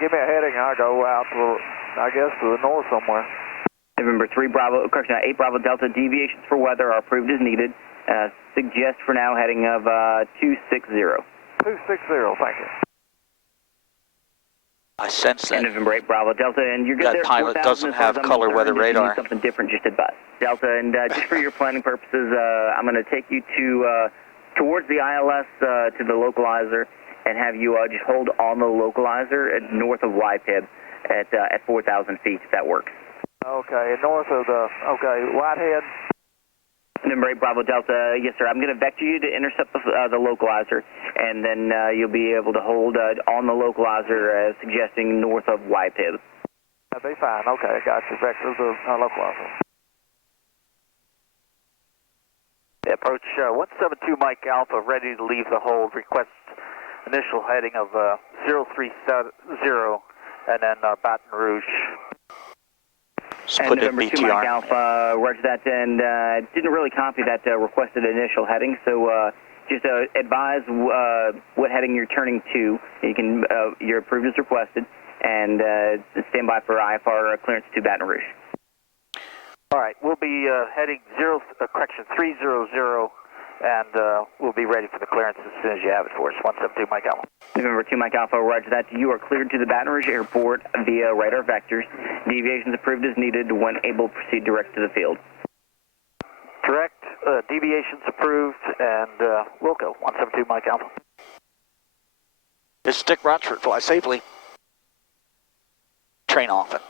Give me a heading. I'll go out to, I guess, to the north somewhere. November 3 Bravo, correction, 8 Bravo Delta, deviations for weather are approved as needed. Suggest for now heading of 260. 260, thank you. I sense that. And November 8 Bravo Delta, and you're good That there. pilot 4,000 doesn't as far as have I'm color weather concerned. If you need radar. something different, just advise. Delta, and just for your planning purposes, I'm going to take you to towards the ILS to the localizer, and have you just hold on the localizer at north of YPIB at 4,000 feet, if that works. Okay, north of the, Whitehead. Number 8 Bravo Delta, yes sir, I'm going to vector you to intercept the localizer, and then you'll be able to hold on the localizer suggesting north of YPIB. That'd be fine, okay, I got you, vector the localizer. Approach 172 Mike Alpha, ready to leave the hold, request initial heading of 030, and then Baton Rouge. Just And put it in November 2 Mike BTR. Alpha, roger that, and didn't really copy that requested initial heading, so just advise what heading you're turning to. You can, your approved as requested, and stand by for IFR clearance to Baton Rouge. All right, we'll be heading 300, and we'll be ready for the clearance as soon as you have it for us. 172 Mike Alpha. November 2 Mike Alpha, roger that. You are cleared to the Baton Rouge Airport via radar vectors. Deviations approved as needed. When able, proceed direct to the field. Direct, deviations approved, and we'll go. 172 Mike Alpha. This stick Rochfort, fly safely. Train off it.